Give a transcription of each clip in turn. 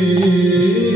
Krishna.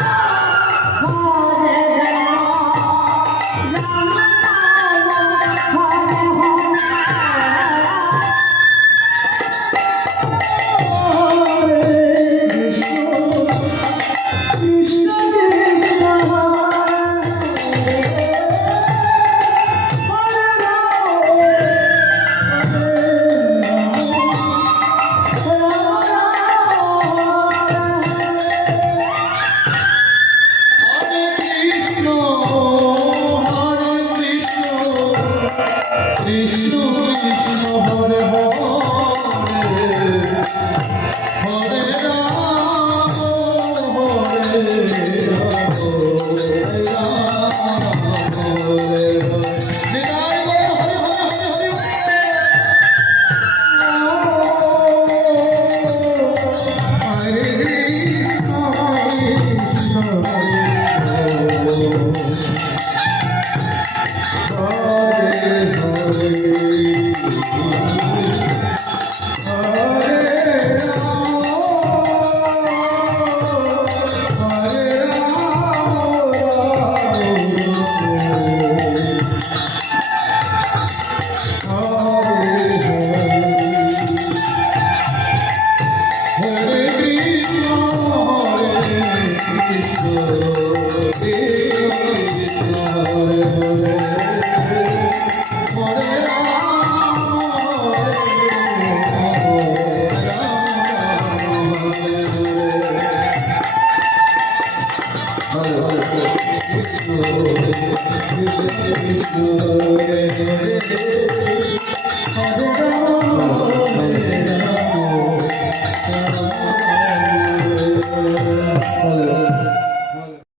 Yeah.